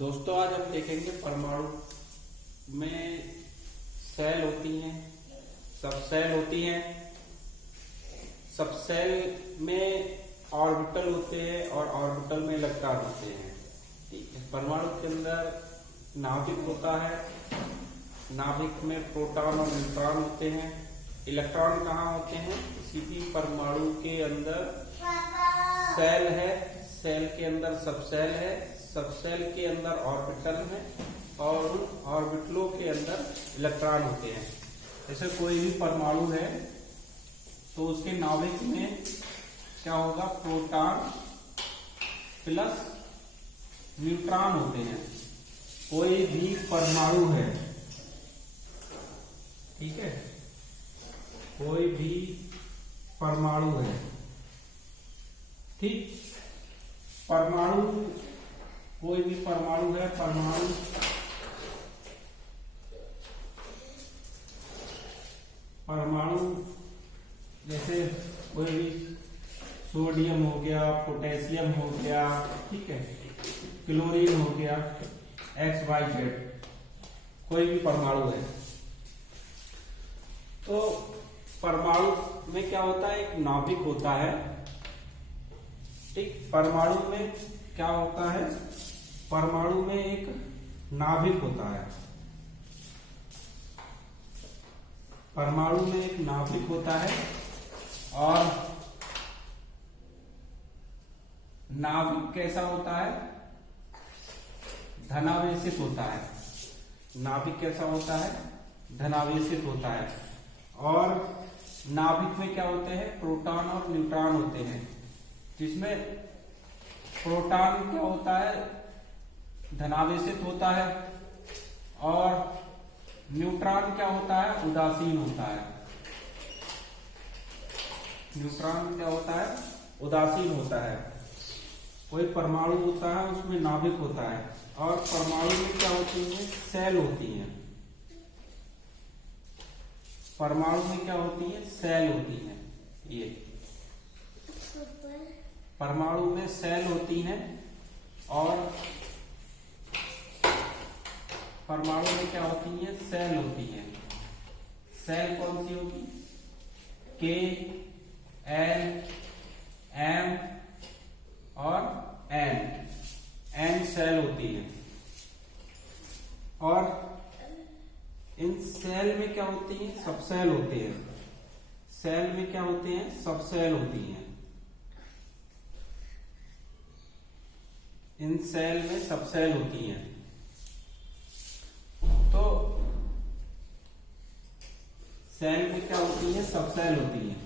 दोस्तों आज हम देखेंगे परमाणु में सेल होती हैं, सब सेल होती हैं। सब सेल में ऑर्बिटल होते हैं और ऑर्बिटल में इलेक्ट्रॉन होते हैं। ठीक है, परमाणु के अंदर नाभिक होता है, नाभिक में प्रोटॉन और न्यूट्रॉन होते हैं। इलेक्ट्रॉन कहाँ होते हैं? किसी भी परमाणु के अंदर सेल है, सेल के अंदर सब सेल है, सब सेल के अंदर ऑर्बिटल है और ऑर्बिटलों के अंदर इलेक्ट्रॉन होते हैं। जैसे कोई भी परमाणु है तो उसके नाभिक में क्या होगा? प्रोटॉन प्लस न्यूट्रॉन होते हैं। कोई भी परमाणु है, ठीक है, कोई भी परमाणु है, ठीक, परमाणु, कोई भी परमाणु है, परमाणु जैसे कोई भी सोडियम हो गया, पोटेशियम हो गया, ठीक है, क्लोरीन हो गया, XYZ, कोई भी परमाणु है। तो परमाणु में क्या होता है? एक नाभिक होता है, ठीक, परमाणु में क्या होता है? परमाणु में एक नाभिक होता है, परमाणु में एक नाभिक होता है और नाभिक कैसा होता है? धनावेशित होता है। नाभिक कैसा होता है? धनावेशित होता है। और नाभिक में क्या होते हैं? प्रोटॉन और न्यूट्रॉन होते हैं, जिसमें प्रोटॉन क्या होता है? धनावेशित होता है और न्यूट्रॉन क्या होता है? उदासीन होता है। न्यूट्रॉन क्या होता है? उदासीन होता है। कोई परमाणु होता है, उसमें नाभिक होता है और परमाणु में क्या होती है? सेल होती है। परमाणु में क्या होती है? सेल होती है। ये परमाणु में सेल होती हैं और परमाणु में क्या होती है? सेल होती है। सेल कौन सी होगी? K, L, M और N सेल होती है। और इन सेल में क्या होती है? सब सेल होते हैं। सेल में क्या होते हैं? सब सेल होती हैं। इन सेल में सब सेल होती हैं। तो सेल में क्या होती है? सब सेल होती हैं।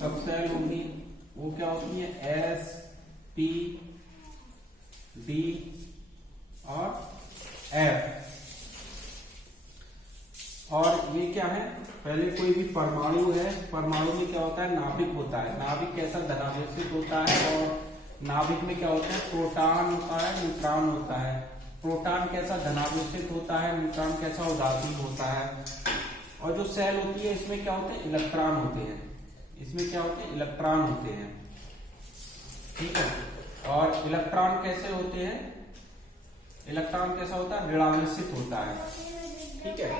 सब सेल होंगी, वो क्या होती है? S, P, D और F। और ये क्या है? पहले कोई भी परमाणु है, परमाणु में क्या होता है? नाभिक होता है। नाभिक कैसा? धनावेशित होता है और नाभिक में क्या होता है? प्रोटॉन होता है, न्यूट्रॉन होता है। प्रोटॉन कैसा? धनावेशित होता है, न्यूट्रॉन कैसा? उदासीन होता है। और जो सेल होती है, इसमें क्या होते हैं? इलेक्ट्रॉन होते हैं। इसमें क्या होते हैं? इलेक्ट्रॉन होते हैं, ठीक है। और इलेक्ट्रॉन कैसे होते हैं? इलेक्ट्रॉन कैसा होता है? ऋणावेशित होता है, ठीक है।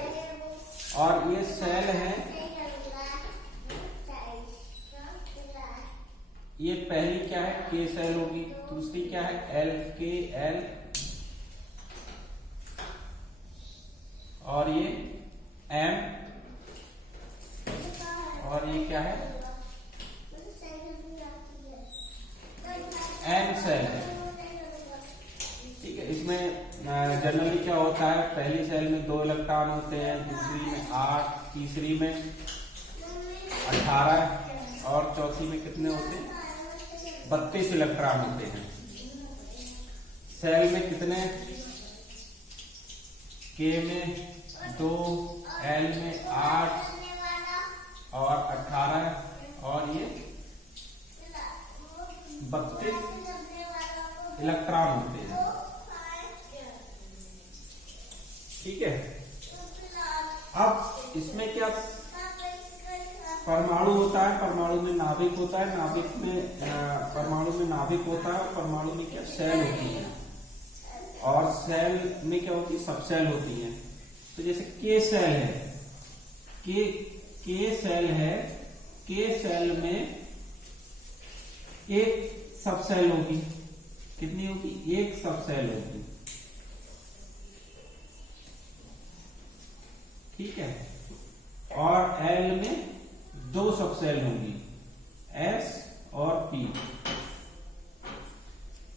और ये सेल है, ये पहली क्या है? K सेल होगी, दूसरी क्या है? LKL और ये M और ये क्या है? N सेल है, ठीक है। इसमें जनरली क्या होता है? पहली सेल में 2 इलेक्ट्रॉन होते हैं, दूसरी में 8, तीसरी में 18 और चौथी में कितने होते हैं? 32 इलेक्ट्रॉन होते हैं। सेल में कितने? K में 2, L में 8 और 18 और ये 32 इलेक्ट्रॉन होते हैं, ठीक है। अब इसमें क्या परमाणु होता है, परमाणु में नाभिक होता है, नाभिक में परमाणु में नाभिक होता है, और परमाणु में क्या सेल होती है, और सेल में क्या होती है, सब सेल होती है। तो जैसे के सेल है, के सेल है, के सेल में एक सब सेल होगी, कितनी होगी, एक सब सेल होगी, ठीक है। और एल में दो सब सेल होंगी, एस और पी,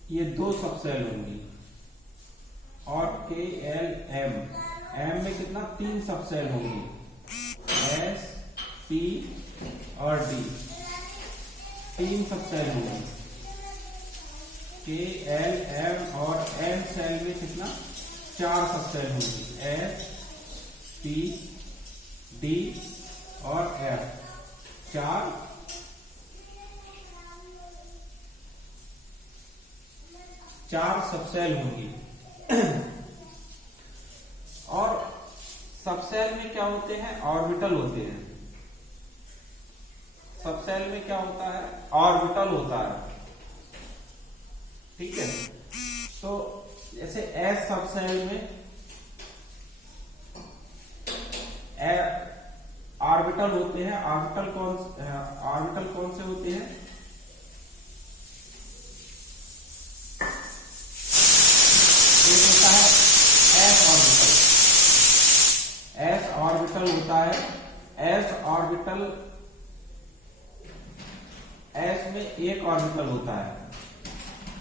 ये दो सब सेल होंगी। और के एल एम, एम में कितना, तीन सब सेल होंगी, एस पी और डी, तीन सब सेल होंगी। के एल एम और एम सेल में कितना, चार सब सेल होंगी, एस पी डी और एफ, चार सबसेल होंगी। और सबसेल में क्या होते हैं, ऑर्बिटल होते हैं। सबसेल में क्या होता है, ऑर्बिटल होता है, ठीक है। तो जैसे एस सबसेल में ऑर्बिटल होते हैं, ऑर्बिटल कौन से होते हैं, एक होता है एस ऑर्बिटल, एस ऑर्बिटल होता है, एस ऑर्बिटल, एस में एक ऑर्बिटल होता है,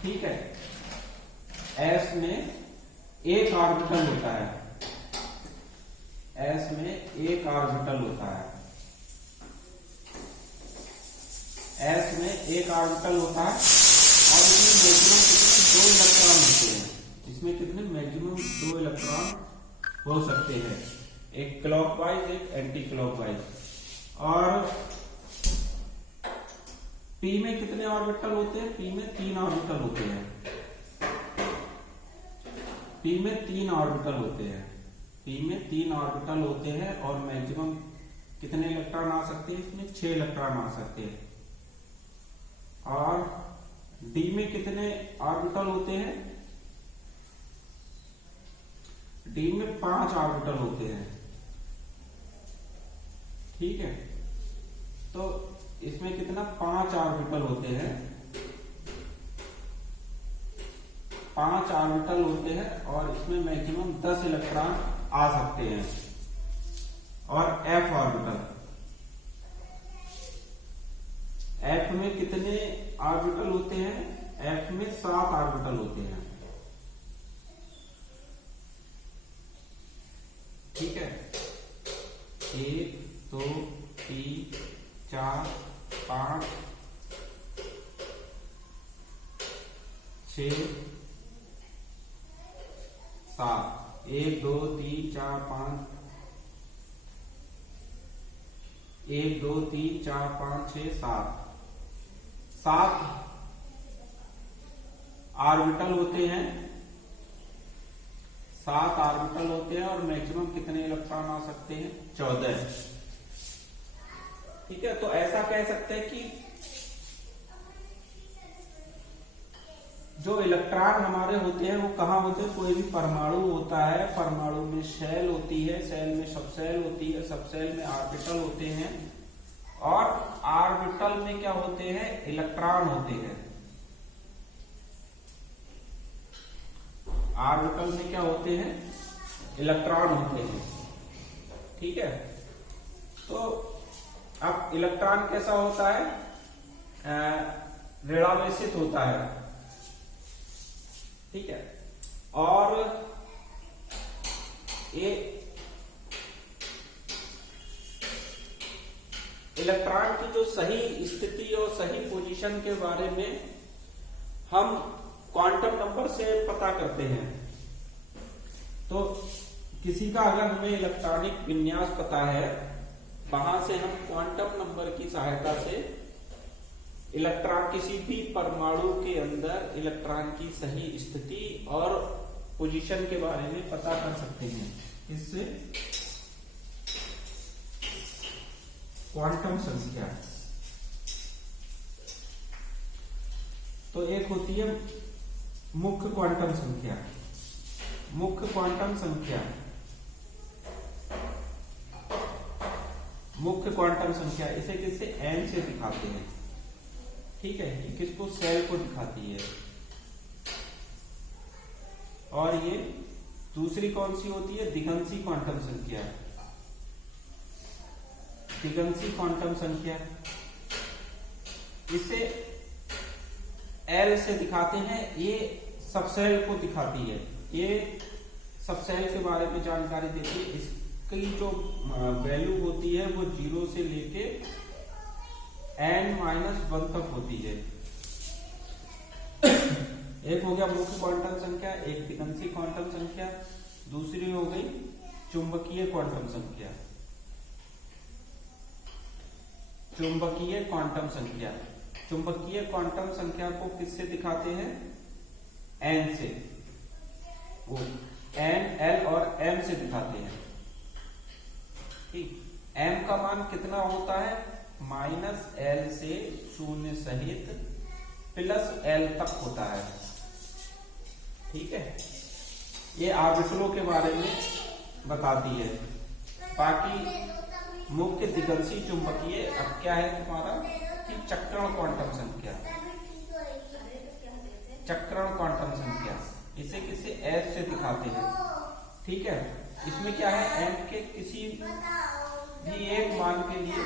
ठीक है, एस में एक ऑर्बिटल होता है, एस में एक ऑर्बिटल होता है, एस में एक ऑर्बिटल होता है। और इसमें मैक्सिमम कितने, दो इलेक्ट्रॉन होते हैं, इसमें कितने, मैक्सिमम दो इलेक्ट्रॉन हो सकते हैं, एक क्लॉकवाइज एक एंटी क्लॉकवाइज। और पी में कितने ऑर्बिटल होते हैं, पी में तीन ऑर्बिटल होते हैं, पी में तीन ऑर्बिटल होते हैं, पी में तीन ऑर्बिटल होते हैं। और मैक्सिमम कितने इलेक्ट्रॉन आ सकते हैं, इसमें 6 इलेक्ट्रॉन आ सकते हैं। और डी में कितने ऑर्बिटल होते हैं, डी में 5 ऑर्बिटल होते हैं, ठीक है। तो इसमें कितना, 5 ऑर्बिटल होते हैं, 5 ऑर्बिटल होते हैं। और इसमें मैक्सिमम 10 इलेक्ट्रॉन आ सकते हैं। और एफ ऑर्बिटल, एफ में कितने ऑर्बिटल होते हैं, एफ में 7 ऑर्बिटल होते हैं, ठीक है। 1 2 3 4 5 6 7, 1 2 3 4 5, 1 2 3 4 5 6 7, 7 ऑर्बिटल होते हैं, 7 ऑर्बिटल होते हैं। और मैक्सिमम कितने इलेक्ट्रॉन आ सकते हैं, 14, ठीक है। तो ऐसा कह सकते हैं कि जो इलेक्ट्रॉन हमारे होते हैं वो कहाँ होते हैं, कोई भी परमाणु होता है, परमाणु में सेल होती है, सेल में सबसेल होती है, सबसेल में ऑर्बिटल होते हैं। और ऑर्बिटल में क्या होते हैं, इलेक्ट्रॉन होते हैं, ऑर्बिटल में क्या होते हैं, इलेक्ट्रॉन होते हैं, ठीक है। तो अब इलेक्ट्रॉन कैसा होता है, ऋणावेशित होता है, ठीक है। और ये इलेक्ट्रॉन की जो सही स्थिति और सही पोजीशन के बारे में हम क्वांटम नंबर से पता करते हैं। तो किसी का अगर हमें इलेक्ट्रॉनिक विन्यास पता है, वहां से हम क्वांटम नंबर की सहायता से इलेक्ट्रॉन, किसी भी परमाणु के अंदर इलेक्ट्रॉन की सही स्थिति और पोजीशन के बारे में पता कर सकते हैं। इससे क्वांटम संख्या, तो एक होती है मुख्य क्वांटम संख्या। मुख्य क्वांटम संख्या, मुख्य क्वांटम संख्या इसे किससे n से दिखाते हैं। ठीक है, ये किसको, सेल को दिखाती है। और ये दूसरी कौन सी होती है, दिगंशी क्वांटम संख्या। दिगंशी क्वांटम संख्या इसे L से दिखाते हैं, ये सबसेल को दिखाती है। ये सबसेल के बारे में जानकारी देती है। इसकी जो वैल्यू होती है वो 0 से लेके n-1 तक होती है। एक हो गया मुख्य क्वांटम संख्या, एक दिगंशी क्वांटम संख्या, दूसरी हो गई चुंबकीय क्वांटम संख्या। चुंबकीय क्वांटम संख्या, चुंबकीय क्वांटम संख्या को किससे दिखाते हैं, n से। वो n, l और m से दिखाते हैं। ठीक, m का मान कितना होता है, -l से 0 सहित +l तक होता है। ठीक है, ये आवर्तनों के बारे में बताती है। बाकी मुख्य, दिगंशी, चुंबकीय, अब क्या है तुम्हारा कि चक्रण क्वांटम संख्या। चक्रण क्वांटम संख्या इसे किसी s से दिखाते हैं। ठीक है, इसमें क्या है, m के किसी भी एक मान के लिए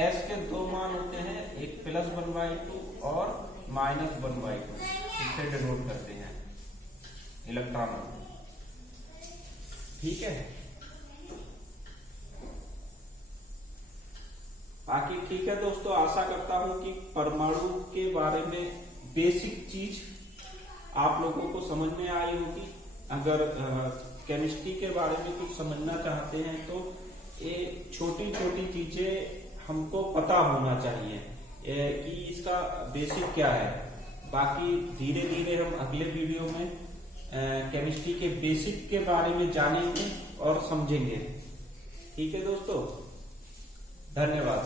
s के 2 मान होते हैं, एक +1/2 और -1/2, इससे डिनोट करते हैं इलेक्ट्रॉनों। ठीक है, बाकी ठीक है दोस्तों, आशा करता हूं कि परमाणु के बारे में बेसिक चीज आप लोगों को समझ में आई होगी। अगर केमिस्ट्री के बारे में कुछ समझना चाहते हैं तो ये छोटी छोटी चीजें हमको पता होना चाहिए कि इसका बेसिक क्या है। बाकी धीरे धीरे हम अगले वीडियो में केमिस्ट्री के बेसिक के बारे में जानेंगे और समझेंगे। ठीक है दोस्तों, धन्यवाद।